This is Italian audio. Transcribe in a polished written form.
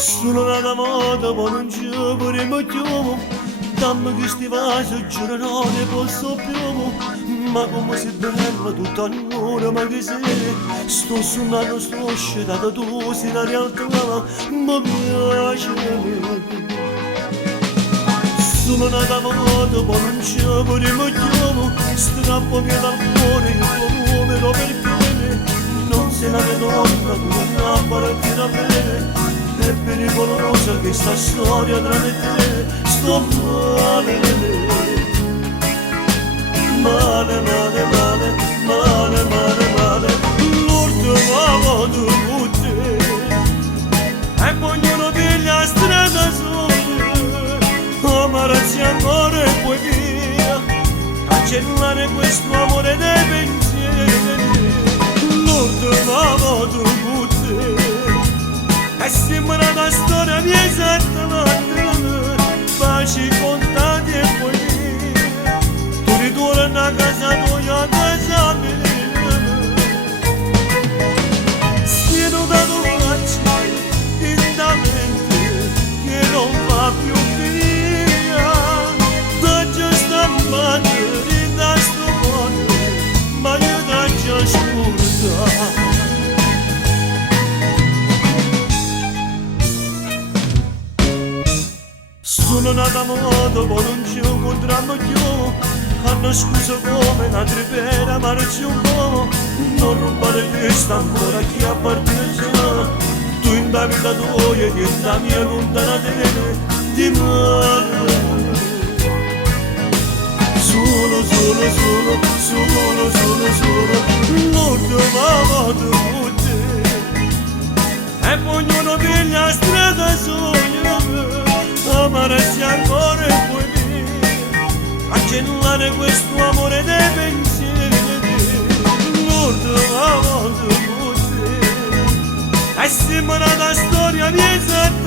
Sono nata moda, ma non ci vorremmo più. Dammi questi vasi, giuro non ne posso più. Ma come sei bella tutta l'ora, ma che sei? Sto suonando, sto scendendo, tu sei la realtà, mi piace. Sono nata moda, ma non ci vorremmo più. Strappo via dal cuore il tuo numero perché non sei la mia donna, tu non appartieni a me. È pericolosa questa storia tra me e te. Sto male, male, male, male, male, male, male. L'ultima volta con te e poi ognuno piglia la strada sola. Amarsi ancora e poi via, cancellare questo amore dei pensieri. L'ultima volta con te e sembra una storia mia esattamente, baci contati e poi via, tu ritorni a casa tua, a casa mia. Si è notato facile, lentamente, che non va più via, da già stampare da sto mondo, ma io da già scordare. Sono nata moda, ma non ci incontriamo più. Hanno scusa come una tripera, ma non c'è un po'. Non rubare questa ancora chi appartiene già. Tu in la vita tua e in la mia lontana te di mare. Solo, solo, solo, solo, solo, solo. L'ultima volta con te e poi ognuno piglia la strada sola. Amarsi ancora e poi via, cancellare questo amore dei pensieri. L'ultima volta con te e sembra una storia mia esatta.